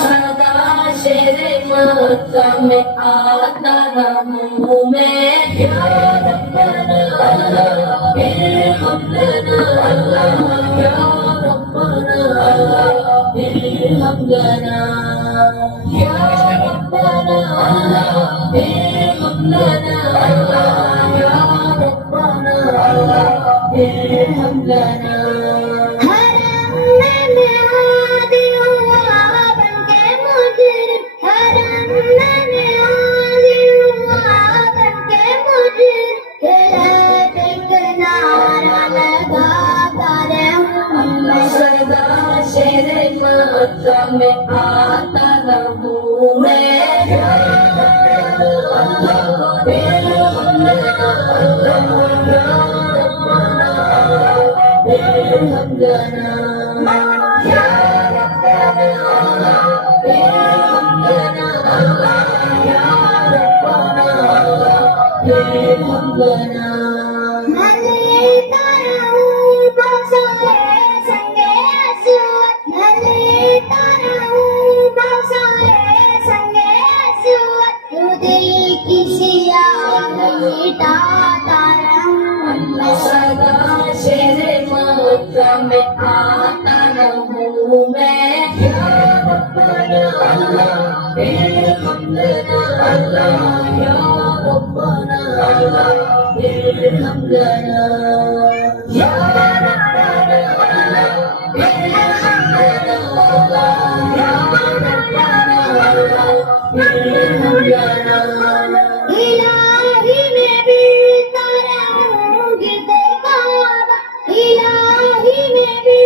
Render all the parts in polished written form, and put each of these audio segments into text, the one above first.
सदा शेरे मक्का में आता रहूं मैं या रब्बना इरहमना या रब्बना इरहमना या रब्बना इरहमना या रब्बना इरहमना में आता रहूं मैं या रब्बना इरहमना या रब्बना इरहमना या रब्बना इरहमना सदा शेरे मक्का में आता रहूं मैं या रब्बना इरहमना या रब्बना इरहमना या रब्बना इरहमना या रब्बना इरहमना इलाही में भी तारा हूँ गिरते काबा इलाही में भी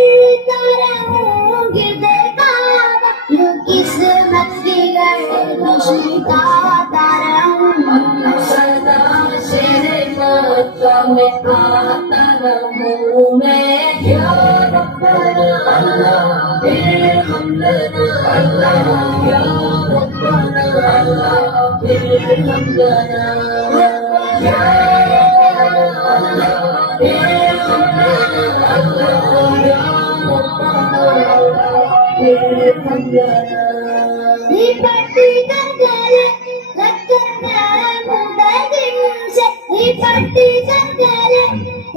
तारा हूँ गिरते काबा यूं किस्मत की गर्दिश का तारा हूँ सदा शेरे मक्का में आता रहूं मैं या रब्बना इरहमना या रब्बना इरहमना या रब्बना इरहमना या रब्बना इरहमना लिपटी कर गले लगकर मैं मुंतजिम से लिपटी कर गले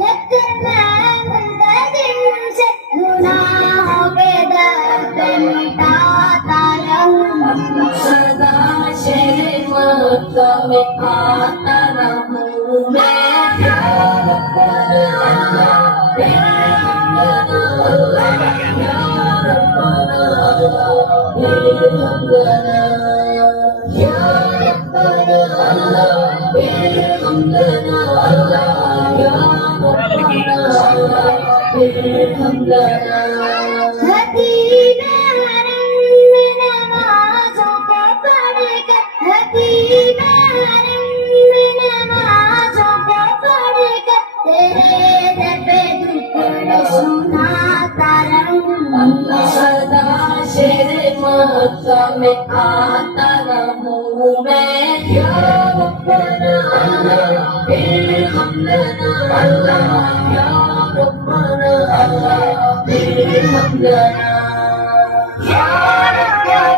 लगकर मैं मुंतजिम से गुनाहों के दर्द मिटाता रहूं सदा शेरे मक्का में आता रहूं मैं या रब्बना इरहमना या रब्बना इरहमना या रब्बना इरहमना या रब्बना इरहमना हदीने हरम में नमाज़ों को पढ़कर हदीने हरम में नमाज़ों को पढ़कर तेरे दर पे दुखड़े सुनाता रहूं सदा शेरे मक्का में आता रहूं मैं या रब्बना इरहमना या रब्बना इरहमना या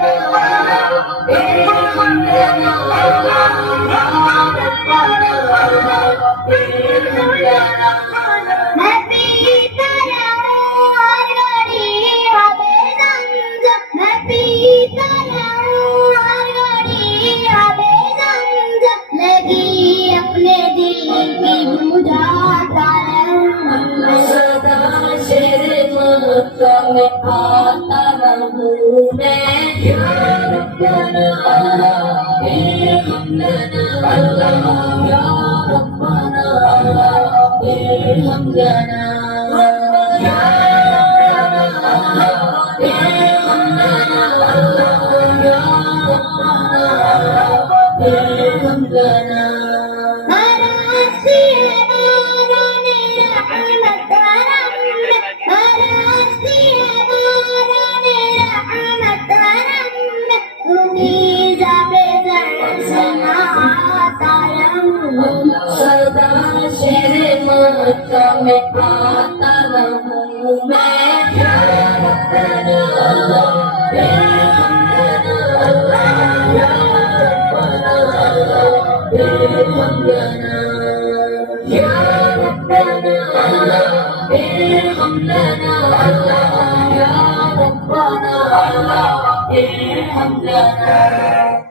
रब्बना इरहमना या रब्बना इरहमना मैं पीता रहूं हर घड़ी आबे ज़मज़म मैं पीता रहूं हर घड़ी आबे ज़मज़म लगी अपने दिल की बुझाता रहूं सदा शेरे मक्का में आता रहूं मैं या रब्बना इरहमना या रब्बना इरहमना या रब्बना इरहमना या रब्बना इरहमना महबूब या रब्बना इरहम लना या रब्बना इरहम लना या रब्बना इरहम लना या रब्बना इरहम लना